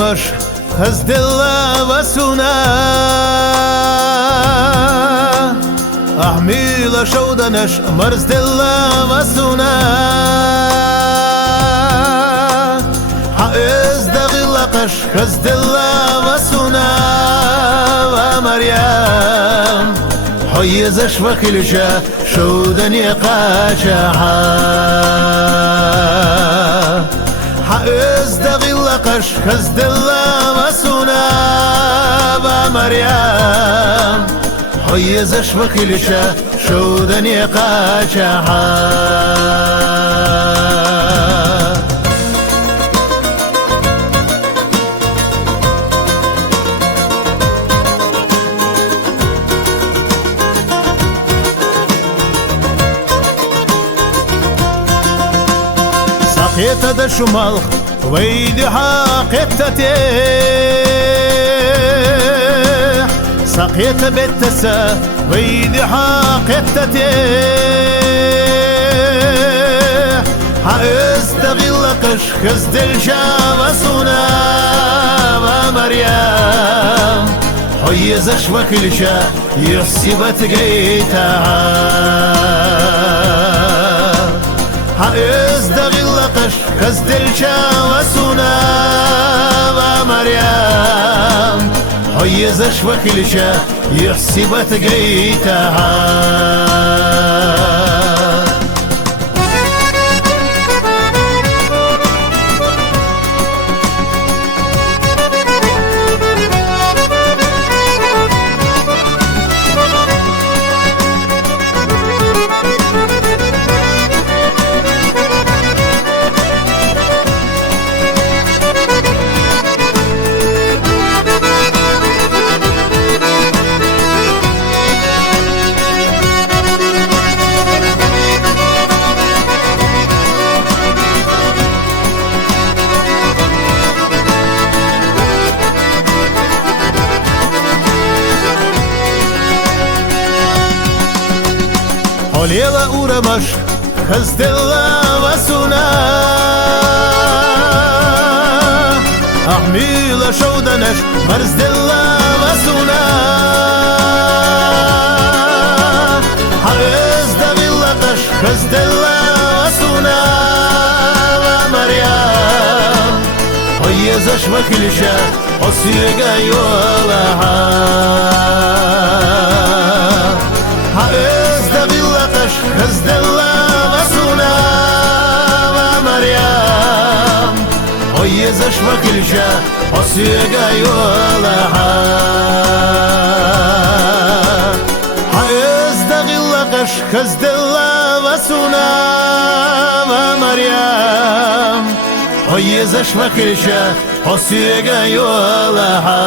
ورمش خزد الله وسنا أحميل شودنش مرزد الله وسنا حائز دغلقش خزد الله وسنا ومريم حيزش وكلشا شودني قاشعا حائز دغلقش خزد الله وسنا ومريم حيزش وكلشا شودني قاشعا سقيت دا شمال ويدي حقيقتي سقيت بتسا ويدي حقيقتي حائز تغلقش خزد الشامسونا ومريم حيزش وكلشا يحسبت قيتها حائز دغلقش خزد الشامسونا ومريم حيزش وكلشا يحسبت قيتها وليلا ورمش خزد الله وسنا أحميل شودنش مرزد الله وسنا حائز دغلقش خزد الله وسنا ومريم حيزش وكلشا حسيقا يولها حائز دغلقش خزد الله وسنا ومريم حيزش وكلشا حسيقا يولها حائز دغلقش خزد الله وسنا ومريم حيزش وكلشا حسيقا يولها